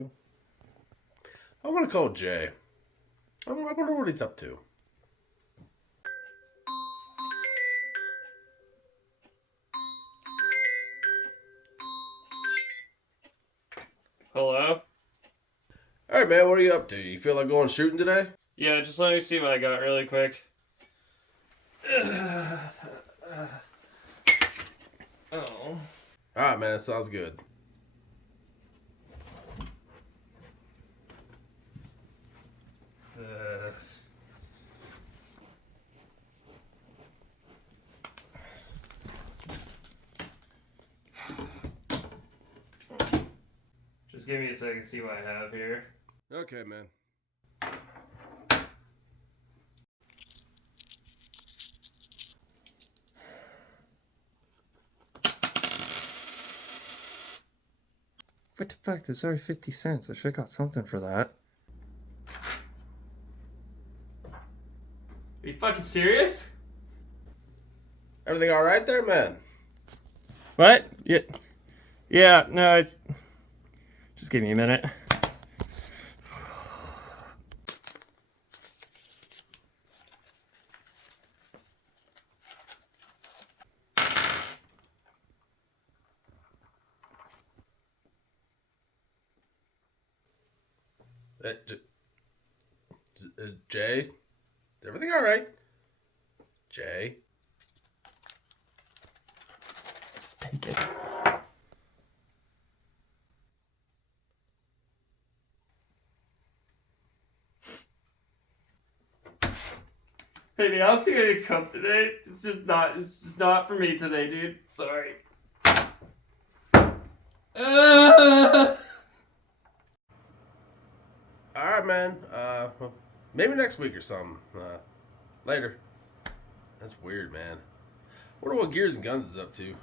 I want to call Jay. I wonder what he's up to. Hello? All right, man. What are you up to? You feel like going shooting today? Yeah, just let me see what I got really quick. Oh. All right, man. Sounds good. Uh. Just give me a second to see what I have here. Okay, man. What the fuck? There's already 50 cents. I should have got something for that. Are you fucking serious? Everything all right there, man? What? Yeah. Yeah, no, it's. Just give me a minute. Jay? Is everything all right? Jay? Just take it. Hey, man, I don't think I can come today. It's just not for me today, dude. Sorry. All right, man. Well, maybe next week or something. Later. That's weird, man. Wonder what Gears and Guns is up to.